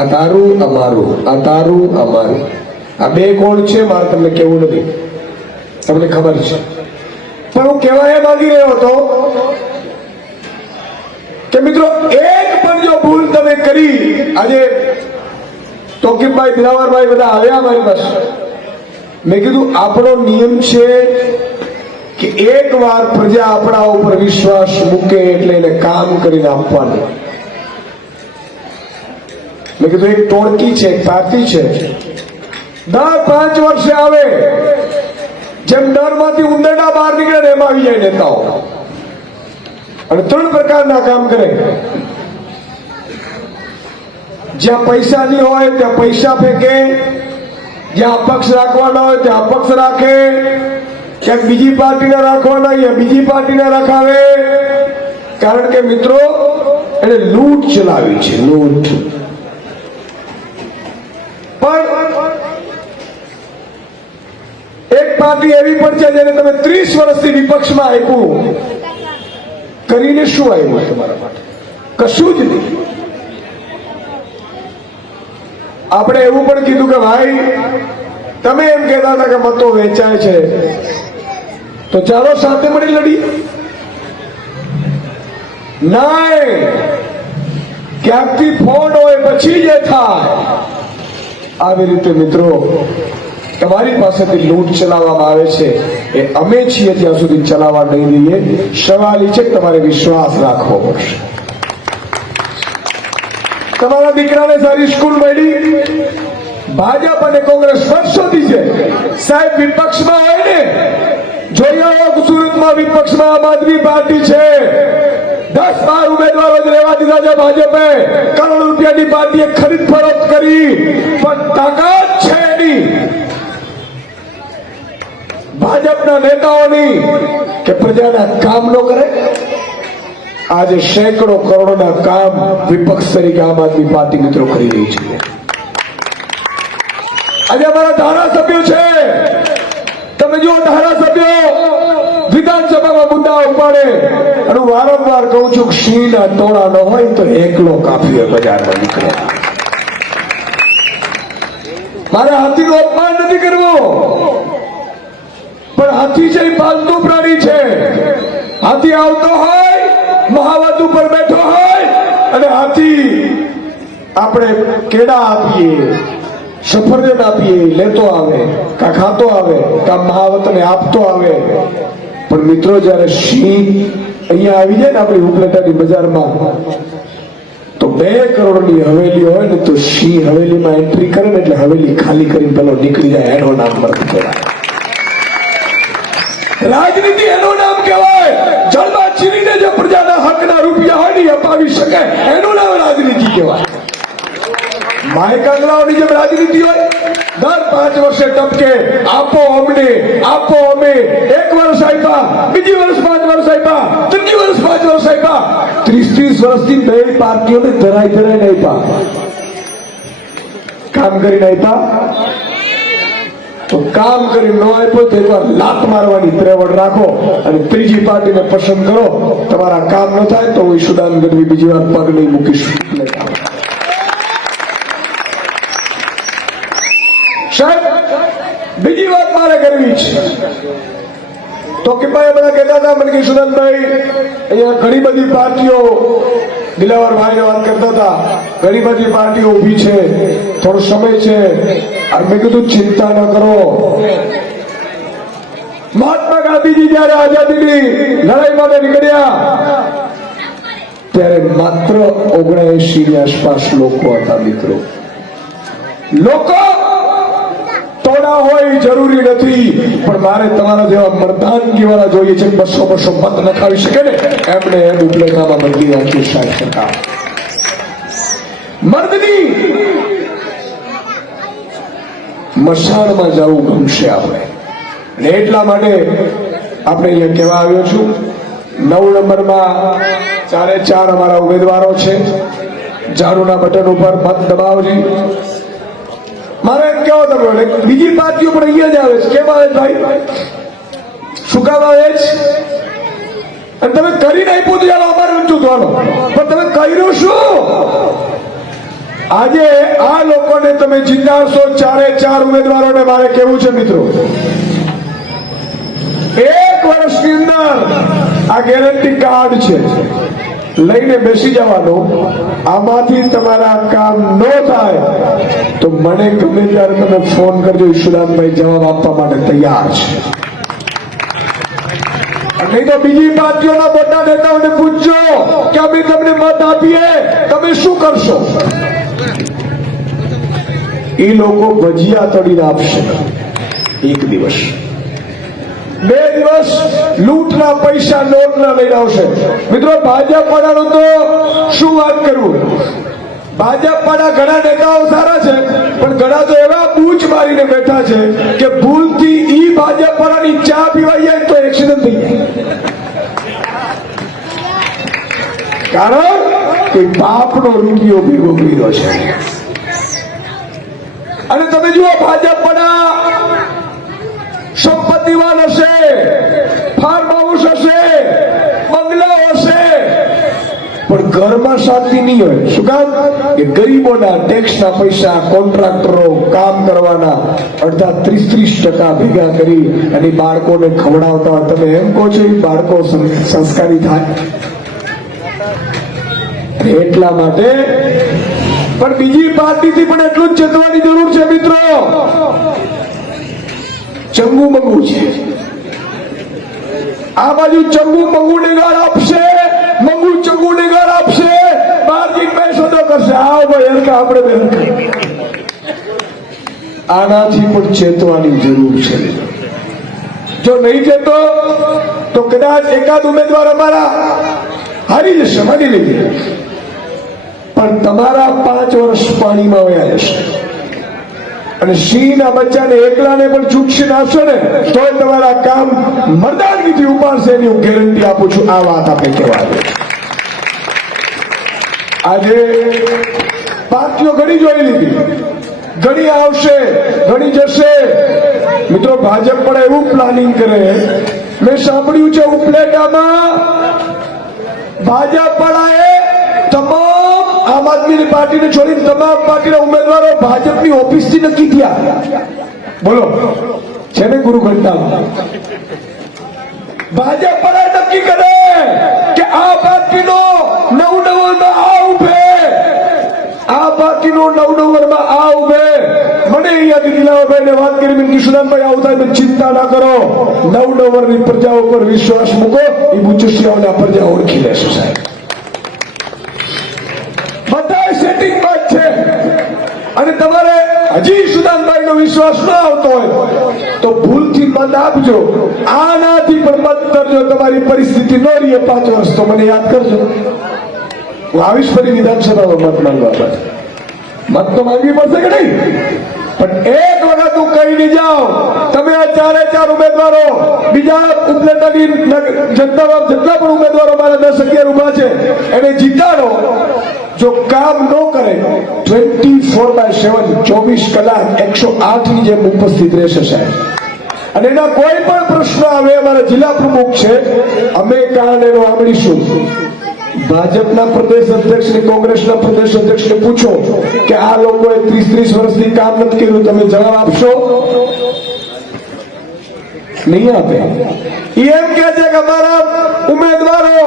આ તારું આ મારું આ તારું આ મારું આ બે કોણ છે મારે તમને કેવું નથી. તમને ખબર છે. પણ હું કહેવા એ માંગી રહ્યો હતો કે મિત્રો, એક પણ જો ભૂલ તમે કરી, આજે તોકીબભાઈ દિલાવરભાઈ બધા આવ્યા મારી પાસે. મેં કીધું, આપણો નિયમ છે કે એક વાર પ્રજા આપણા ઉપર વિશ્વાસ મૂકે એટલે એને કામ કરીને આપવાનું. મેં કીધું, એક ટોળકી છે, એક પાર્ટી છે. દર પાંચ વર્ષે આવે. જેમ ડરમાંથી ઉંદરડા બહાર નીકળે ને એમ આવી જાય નેતાઓ. અને ત્રણ પ્રકારના કામ કરે. જ્યાં પૈસા નહીં હોય, ત્યાં પૈસા ફેંકે. જ્યાં અપક્ષ રાખવાના હોય, ત્યાં અપક્ષ રાખે. ક્યાંક બીજી પાર્ટીને રાખવાના યા બીજી પાર્ટીને રખાવે. કારણ કે મિત્રો, એને લૂંટ ચલાવી છે, લૂંટ પણ એક પાર્ટી એવી પણ છે જેને તમે ત્રીસ વર્ષથી વિપક્ષમાં આપ્યું. કરીને શું આવ્યું તમારા માટે? કશું જ નહીં. આપણે એવું પણ કીધું કે ભાઈ, તમે એમ કહેતા હતા કે મતો વેચાય છે. તો ચાલો સાથે મળી લડી નાય, ક્યાંકથી ફોન હોય પછી જે થાય. આવી રીતે મિત્રો તમારી પાસેથી લૂંટ ચલાવવામાં આવે છે. એ અમે છીએ ત્યાં સુધી ચલાવવા નહીં દઈએ. સવાલ છે, તમારે વિશ્વાસ રાખવો પડશે. તમારા દીકરાને સારી સ્કૂલ મળી. ભાજપ અને કોંગ્રેસ વર્ષોથી છે. સાહેબ, વિપક્ષમાં હોય ને, જોઈ સુરતમાં વિપક્ષમાં આમ આદમી પાર્ટી છે. દસ બાર ઉમેદવારો જ રહેવા દીધા છે ભાજપે. કરોડ રૂપિયાની પાર્ટીએ ખરીદ ફરોખ કરી. પણ તાકાત છે એની ભાજપના નેતાઓની કે પ્રજાના કામ નો કરે? આજે સેંકડો કરોડોના કામ વિપક્ષ તરીકે આમ આદમી પાર્ટી મિત્રો કરી રહી છે. આજે અમારા ધારાસભ્યો છે. તમે જુઓ ધારાસભ્યો, વિધાનસભામાં મુદ્દા ઉપાડે. અને વારંવાર કહું છું સિંહના ટોળા ન હોય તો એકલો કાફીઓ બજારમાં નીકળે. મારે હાથીનું અપમાન નથી કરવું. પણ હાથી છે એ પાલતુ પ્રાણી છે. હાથી આવતો હોય, મહાવત ઉપર બેઠો હોય, અને હાથી આપણે કેળા આપીએ, સફરજન આપીએ, લેતો આવે, કા ખાતો આવે, કા મહાવતને આપતો આવે. પણ મિત્રો, જ્યારે સિંહ અહીંયા આવી જાય ને આપણી ઉપલેટાની બજારમાં, તો બે કરોડની હવેલી હોય ને તો સિંહ હવેલીમાં એન્ટ્રી કરે ને એટલે હવેલી ખાલી કરીને પેલો નીકળી જાય, એનો નામ મરત કહેવાય. રાજનીતિ એનું નામ કહેવાય. જળમાં છીનીને જે પ્રજાના હકના રૂપિયા હોય ને અપાવી શકે, એનું નામ રાજનીતિ કહેવાય. માયકાંગલાઓની જેમ રાજનીતિ હોય, દર પાંચ વર્ષે ટપકે, આપો અમને, આપો અમે. એક વર્ષ આપ્યા, બીજી વર્ષ પાંચ વર્ષ આપ્યા, ત્રીજી વર્ષ પાંચ વર્ષ આપ્યા. ત્રીસ ત્રીસ વર્ષથી બે પાર્ટીઓને ધરાઈ ધરાઈને આપ્યા. કામ કરીને આપ્યા. તો કામ કરી ન આપ્યો તો એકવાર લાત મારવાની ત્રેવડ રાખો અને ત્રીજી પાર્ટીને પસંદ કરો. તમારા કામ ન થાય તો હું ઈશુદાન ગઢવી બીજી વાર પગ નહીં મૂકીશું. બીજી વાત મારે કરવી છે. તો કે બધા કહેતા હતા, મને કે સુદાનભાઈ, અહીંયા ઘણી બધી પાર્ટીઓ દિલાવર ભાઈને વાત કરતા હતા. ઘણી બધી પાર્ટીઓ ઊભી છે, થોડો સમય છે. અને મેં કીધું, ચિંતા ન કરો. મહાત્મા ગાંધીજી જયારે આઝાદીની લડાઈ માટે નીકળ્યા, ત્યારે માત્ર ઓગણએસી ની આસપાસ લોકો હતા મિત્રો. લોકો તોડા હોય જરૂરી નથી, પણ મારે તમારા જેવા મરદાનગી વાળા જોઈએ છે બસો બસો મત નખાવી શકે ને, એમને એમ ઉપલેખામાં બદલી નાખ્યું સાહેબ સરકાર. મર્દની મશાળમાં જવું ગમશે આપણે. અને એટલા માટે આપણે અહીંયા કહેવા આવ્યો છું, નવ નંબરમાં ચારે ચાર અમારા ઉમેદવારો છે. ઝાડુના બટન ઉપર મત દબાવજે. મારે કેવો તમને બીજી પાર્ટીઓ પણ અહીંયા જ આવે છે. કેમ આવે ભાઈ? શું કામ આવે છે? અને તમે કરી નાખ્યું તો ચાલો અમારે ઊંચું ધોવાનો પણ તમે કર્યું શું? આજે આ લોકોને તમે જીતાડશો ચારે ચાર ઉમેદવારોને મારે કેવું છે મિત્રો. એક વર્ષની અંદર આ ગેરંટી કાર્ડ છે. લઈને બેસી જવાનું. આમાંથી તમારા કામ ન થાય તો મને ગમે ત્યારે તમે ફોન કરજો, ઈશુદાનભાઈ જવાબ આપવા માટે તૈયાર છે. નહીં તો બીજી પાર્ટીઓના બધા નેતાઓને પૂછજો કે અમે તમને મત આપીએ, તમે શું કરશો? એ લોકો ભજીયા તળીને આપશે. એક દિવસ. બે દિવસ લૂંટના પૈસા નોટના લઈને આવશે. મિત્રો ભાજપ વાળાનું તો શું વાત કરવું ભાજપ વાળા ઘણા નેતાઓ સારા છે, પણ ઘણા તો એવા બૂચ મારીને બેઠા છે કે ભૂલથી ઈ ભાજપ વાળાની ચા પીવાઈ જાય તો એક્સિડન્ટ થઈ જાય. કારણ કે બાપનો રૂપિયો ભેગો કર્યો છે. અને તમે જુઓ ભાજપ વાળા સંપત્તિવાન હશે ફાર્મ હાઉસ હશે, બંગલો હશે. પણ ઘરમાં શાંતિ નહીં હોય. શું કામ? કે ગરીબોના ટેક્સના પૈસા કોન્ટ્રાક્ટરો કામ કરવાના અડધા ત્રીસ ત્રીસ ટકા ભેગા કરી અને બાળકોને ખવડાવતા તમે એમ કહો છો બાળકો સંસ્કારી થાય? એટલા માટે. પણ બીજી પાર્ટીથી પણ એટલું જ ચેતવાની જરૂર છે, મિત્રો. ચંગુ મંગુ છે. આ બાજુ ચંગુ મંગુ નિગાર આપશે. મંગુ ચંગુ નિગાર આપશે. જીતભાઈ સોદો કરશે? આવો ભાઈ, હલકા આપણે બે આનાથી પણ ચેતવાની જરૂર છે. જો નહીં ચેતો, તો કદાચ એકાદ ઉમેદવાર અમારા હારી જશે, માની લઈએ. પણ તમારા પાંચ વર્ષ પાણીમાં વયા જશે. અને સિંહના બચ્ચાને એકલાને પણ ચૂકશે આવશે ને, તોય તમારા કામ મરદાનગીથી ઉપાડશે એની હું ગેરંટી આપું છું. આ વાત આપણે કહેવા આજે. પાર્ટીઓ ઘણી જોઈ લીધી. ઘણી આવશે, ઘણી જશે. મિત્રો, ભાજપ પણ એવું પ્લાનિંગ કરે. મેં સાંભળ્યું છે ઉપલેટામાં ભાજપ પણ આમ આદમી પાર્ટીને છોડીને તમામ પાર્ટીના ઉમેદવારો ભાજપની ઓફિસથી નક્કી થયા. બોલો છે ને ગુરુ ઘંટા ભાજપ વાળા નક્કી કરે કે આ પાર્ટીનો નવ નવરમાં આ ઉભે. આ પાર્ટીનો નવ નવરમાં આ ઉભે. મને અહીંયાથી ને વાત કરી મેં કિશોરભાઈ આવું થાય ચિંતા ના કરો. નવ નવરની પ્રજા ઉપર વિશ્વાસ મૂકો એ બુચુસિયાઓના પ્રજા ઓળખી લેશું સાહેબ. અને તમારે હજી સુદાનભાઈનો વિશ્વાસ ન આવતો હોય, તો ભૂલથી મત આપજો. આનાથી પણ મત કરજો. તમારી પરિસ્થિતિ ન રહીએ પાંચ વર્ષ, તો મને યાદ કરજો. હું આવીશ ફરી વિધાનસભામાં મત માંગવા માટે. મત તો માંગવી પડશે કે નહીં? પણ એક વખત હું કહી નહીં જાઉં. તમે આ ચારે ચાર ઉમેદવારો, બીજા ઉપલેટાની જનતા જેટલા પણ ઉમેદવારો મારા દસ અગિયાર ઊભા છે, એને જીતાડો. જો કામ ન કરે ટ્વેન્ટી ફોર બાય સેવન ચોવીસ કલાક, એકસો આઠની જેમ ઉપસ્થિત રહેશે સાહેબ. અને એના કોઈ પણ પ્રશ્ન આવે, અમારા જિલ્લા પ્રમુખ છે, અમે કારણ એનો આંબળીશું ભાજપના પ્રદેશ અધ્યક્ષ ને કોંગ્રેસના પ્રદેશ અધ્યક્ષ ને પૂછો કે આ લોકોએ ત્રીસ ત્રીસ વર્ષથી કામ નથી કર્યું, તમે જવાબ આપશો? નહીં આપે. એમ કે છે કે અમારા ઉમેદવારો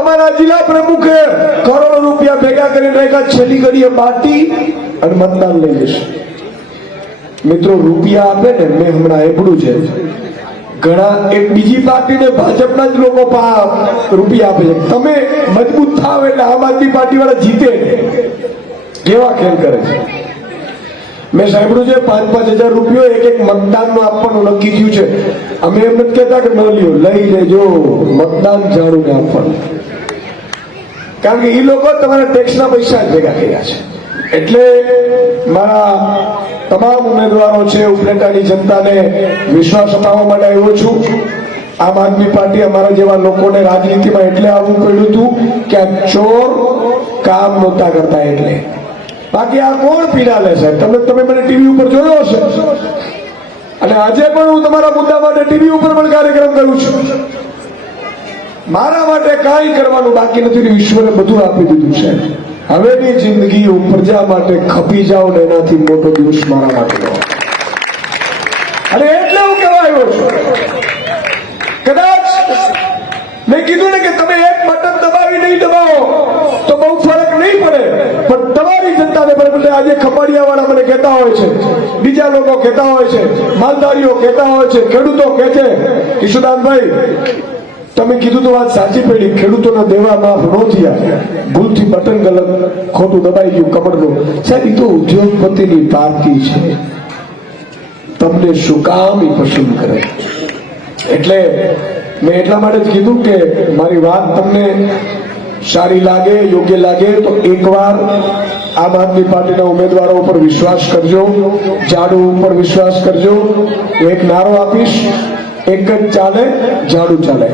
અમારા જિલ્લા પ્રમુખે કરોડો રૂપિયા ભેગા કરીને રાખ્યા, છેલ્લી ઘડીએ બાટી અને મતદાન લઈ લેશે. મિત્રો, રૂપિયા આપે ને મેં હમણાં એપડું છે ઘણા એક બીજી પાર્ટીને ભાજપના જ લોકો રૂપિયા આપે છે. તમે મજબૂત થાવ એટલે આમ આદમી પાર્ટી વાળા જીતે કેવા ખેલ કરે છે? મેં સાંભળ્યું છે પાંચ પાંચ હજાર રૂપિયો એક એક મતદાનમાં આપવાનું નક્કી થયું છે. અમે એમ નથી કહેતા કે ન લ્યો, લઈ લેજો, મતદાન જાણુને આપવાનું. કારણ કે એ લોકો તમારા ટેક્સના પૈસા જ ભેગા કર્યા છે. એટલે મારા તમામ ઉમેદવારો છે, ઉપલેટાની જનતાને વિશ્વાસ અપાવવા માટે આવ્યો છું. આમ આદમી પાર્ટી અમારા જેવા લોકોને રાજનીતિમાં એટલે આવવું પડ્યું હતું કે આ ચોર કામ નહોતા કરતા એટલે. બાકી આ કોણ પીડા લે સાહેબ? તમે તમે મને ટીવી ઉપર જોયો હશે. અને આજે પણ હું તમારા મુદ્દા માટે ટીવી ઉપર પણ કાર્યક્રમ કરું છું. મારા માટે કાંઈ કરવાનું બાકી નથી, વિશ્વને બધું આપી દીધું છે. હવેની જિંદગી હું પ્રજા માટે ખપી જાઉં ને એનાથી મોટો દિવસ મારા માટે અને એટલે હું કહેવા છું. કદાચ મેં કીધું ને કે તમે એક બટન દબાવી નહીં દબાવો, તો બહુ ફરક નહીં પડે. પણ તમારી જનતાને બદલે આજે ખપાડિયા વાળા મને કહેતા હોય છે, બીજા લોકો કહેતા હોય છે, માલધારીઓ કહેતા હોય છે, ખેડૂતો કહે છે કિશોદાનભાઈ તમે કીધું તો વાત સાચી પડી ખેડૂતોના દેવા માફ ન થયા. ભૂલથી બટન ગલત ખોટું દબાઈ ગયું કમરનું સાહેબ એ તો ઉદ્યોગપતિની પાર્ટી છે. તમને શું કામ એ પસંદ કરે? એટલે મેં એટલા માટે જ કીધું કે મારી વાત તમને સારી લાગે, યોગ્ય લાગે, તો એકવાર આમ આદમી પાર્ટીના ઉમેદવારો ઉપર વિશ્વાસ કરજો ઝાડુ ઉપર વિશ્વાસ કરજો. એક નારો આપીશ. એક જ ચાલે ઝાડુ ચાલે.